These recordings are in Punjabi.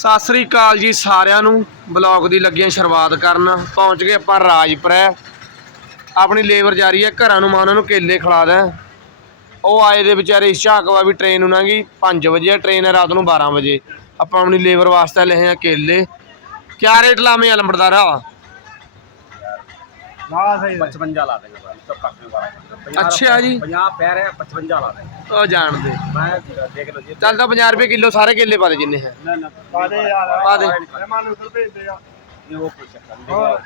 ਸਤਿ ਸ੍ਰੀ ਅਕਾਲ ਜੀ ਸਾਰਿਆਂ ਨੂੰ। ਬਲੌਗ ਦੀ ਲੱਗੀਆਂ ਸ਼ੁਰੂਆਤ ਕਰਨ। ਪਹੁੰਚ ਗਏ ਆਪਾਂ ਰਾਜਪੁਰੈ। ਆਪਣੀ ਲੇਬਰ ਜਾਰੀ ਹੈ ਘਰਾਂ ਨੂੰ ਮਾਂ ਨੂੰ ਕੇਲੇ ਖਿਲਾ ਦਾਂ ਉਹ ਆਏ ਦੇ ਵਿਚਾਰੇ ਝਾਕਵਾ ਵੀ ਟ੍ਰੇਨ ਉਹਨਾਂ ਦੀ 5 ਵਜੇ ਟ੍ਰੇਨ ਹੈ ਰਾਤ ਨੂੰ 12 ਵਜੇ। ਆਪਾਂ ਆਪਣੀ ਲੇਬਰ ਵਾਸਤੇ ਲਏ ਆ ਕੇਲੇ। ਕਿਆ ਰੇਟ ਲਾਵੇਂ ਆ ਲੰਬੜਦਾਰਾ? ਲਾ ਅੱਛਾ ਜੀ। 50 ਪੈ 55 ਲਾ ਦੇਗਾ ਉਹ ਜਾਣਦੇ। ਚੱਲ ਤਾਂ 50 ਰੁਪਏ ਕਿਲੋ ਸਾਰੇ ਕੇਲੇ ਪਾ ਦੇ ਜਿੰਨੇ ਹੈ। ਪਾ ਦੇ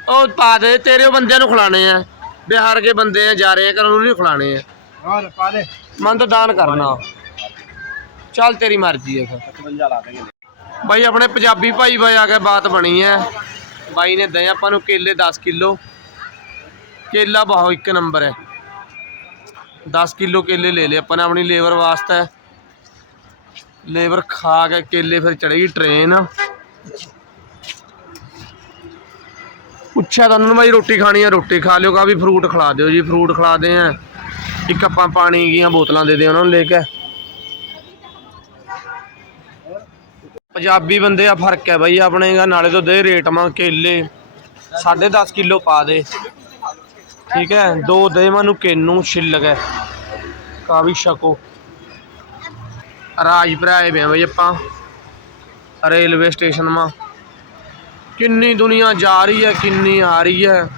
ਉਹ ਪਾ ਦੇ ਤੇਰੇ ਬੰਦਿਆਂ ਨੂੰ ਖਿਲਾਣੇ ਆ। ਬਿਹਾਰ ਕੇ ਬੰਦੇ ਆ ਜਾ ਰਹੇ ਆ ਘਰ ਨੂੰ ਨਹੀਂ ਖਿਲਾਣੇ ਆ। ਮਨ ਤਾਂ ਦਾਨ ਕਰਨਾ। ਚੱਲ ਤੇਰੀ ਮਰਜ਼ੀ ਐ ਫਿਰ। ਬਾਈ ਆਪਣੇ ਪੰਜਾਬੀ ਭਾਈ ਬਾਈ ਆ ਕੇ ਬਾਤ ਬਣੀ ਐ ਬਾਈ ਨੇ ਦੇ ਆਪਾਂ ਨੂੰ ਕੇਲੇ 10 ਕਿਲੋ। ਕੇਲਾ ਬਹੁਤ ਇੱਕ ਨੰਬਰ ਐ 10 ਕਿਲੋ ਕੇਲੇ ਲੈ ਲਏ, ਆਪਾਂ ਨੇ ਆਪਣੀ ਲੇਬਰ ਵਾਸਤੇ। ਲੇਬਰ ਖਾ ਕੇ ਕੇਲੇ ਫਿਰ ਚੜੇਗੀ ਟ੍ਰੇਨ ਪੁੱਛਿਆ ਤਾਂ ਉਹਨਾਂ ਨੂੰ, ਬਾਈ ਰੋਟੀ ਖਾਣੀ ਹੈ ਰੋਟੀ ਖਾ ਲਿਓ ਕਾ ਵੀ ਫਰੂਟ ਖਿਲਾ ਦਿਓ ਜੀ ਫਰੂਟ ਖਿਲਾਦੇ ਆ। ਇੱਕ ਆਪਾਂ ਪਾਣੀ ਦੀਆਂ ਬੋਤਲਾਂ ਦੇ ਦੇ ਉਹਨਾਂ ਨੂੰ ਲੈ ਕੇ। ਪੰਜਾਬੀ ਬੰਦੇ ਆ, ਫ਼ਰਕ ਹੈ ਬਾਈ ਆਪਣੇ ਨਾਲੇ ਤੋਂ ਦੇ ਰੇਟ ਮਾ ਕੇਲੇ। 10.5 ਕਿਲੋ ਪਾ ਦੇ। ਠੀਕ ਹੈ, ਦੋ ਦੇ ਮੈਨੂੰ ਕਿੰਨੂ ਛਿੱਲਕ ਹੈ। ਕਾ ਛਕੋ। ਰਾਜਪੁਰ ਆਏ ਵੇ ਆ ਬਈ ਆਪਾਂ, ਰੇਲਵੇ ਸਟੇਸ਼ਨ ਮਾ। ਕਿੰਨੀ ਦੁਨੀਆ ਜਾ ਰਹੀ ਹੈ, ਕਿੰਨੀ ਆ ਰਹੀ ਹੈ।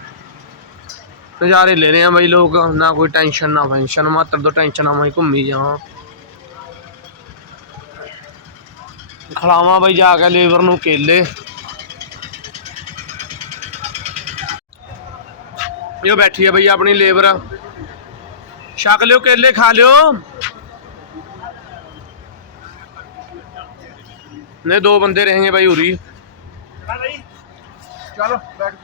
ਨਜ਼ਾਰੇ ਲੈ ਰਹੇ ਆ ਬਈ ਲੋਕ, ਨਾ ਕੋਈ ਟੈਨਸ਼ਨ, ਨਾ ਫੈਨਸ਼ਨ ਮਾਤਰ ਤੋਂ ਟੈਨਸ਼ਨ ਆਵਾਂ ਘੁੰਮੀ ਜਾਵਾਂ। ਖਲਾਵਾਂ ਬਈ ਜਾ ਕੇ ਲੇਬਰ ਨੂੰ ਕੇਲੇ। ਇਹ ਬੈਠੀ ਆ ਬਈ ਆਪਣੀ ਲੇਬਰ। ਛਕ ਲਿਓ ਕੇਲੇ ਖਾ ਲਿਓ। ਨੇ ਦੋ ਬੰਦੇ ਰਹੇਗੇ ਬਾਈ ਉਰੀ। ਚਲੋ ਬੈਠ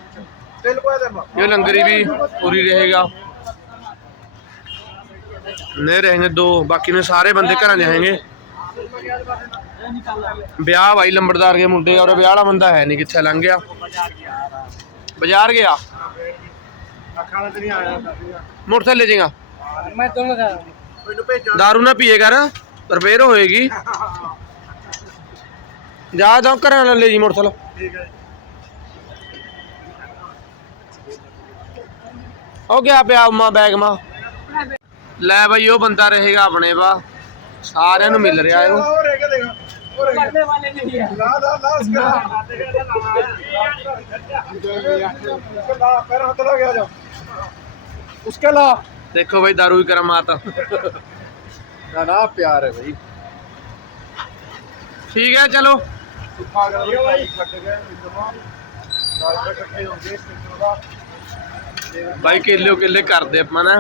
ਲੰਗਰੀ ਵੀ ਉਰੀ ਰਹੇਗਾ। ਨੇ ਰਹੇਗੇ ਦੋ। ਬਾਕੀ ਨੇ ਸਾਰੇ ਬੰਦੇ ਘਰਾਂ ਦੇ ਜਾਣਗੇ ਵਿਆਹ ਬਾਈ ਲੰਬੜਦਾਰ ਦੇ ਮੁੰਡੇ ਔਰ ਵਿਆਹ ਵਾਲਾ ਬੰਦਾ ਹੈ ਨਹੀਂ ਕਿੱਥੇ ਲੰਘ ਗਿਆ? ਬਾਜ਼ਾਰ ਗਿਆ। ਮੋਟਰਸਾਈਕਲ ਲੈ ਮੈਂ ਤੁਹਾਨੂੰ ਕਹਾਂ ਮੈਨੂੰ ਭੇਜੋ। दारू ਨਾ ਪੀਏ ਕਰ ਰਿਪੇਅਰ ਹੋਏਗੀ। ਜਾ ਜਾ ਘਰਾਂ ਨਾਲ ਲੈ ਜੀ ਮੋਟਰਸਾਈਕਲ। ਠੀਕ ਹੈ ਹੋ ਗਿਆ ਪਿਆ ਮਾ ਬੈਗ ਮਾ? ਲੈ ਬਾਈ ਉਹ ਬੰਦਾ ਰਹੇਗਾ ਆਪਣੇ ਵਾ ਸਾਰਿਆਂ ਨੂੰ ਮਿਲ ਰਿਹਾ ਹੈ ਲਾ उसके ला ਦੇਖੋ ਬਈ दारू ਹੀ ਕਰਮ ਮਾਤ ना ना प्यार है भाई ਠੀਕ ਹੈ ਚਲੋ सुखा कर भाई कट गए एकदम सारे इकट्ठे होंगे ਬਾਈ ਕਿੱਲੇ ਕਿੱਲੇ ਕਰਦੇ ਆਪਾਂ ਨਾ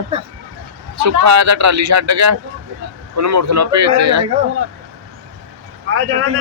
ਸੁੱਖਾ ਆਇਆ ਤਾਂ ਟਰਾਲੀ ਛੱਡ ਗਿਆ ਉਹਨੂੰ ਮੋਟਰਸਾਈਕਲ ਭੇਜਦੇ ਆ आ जाना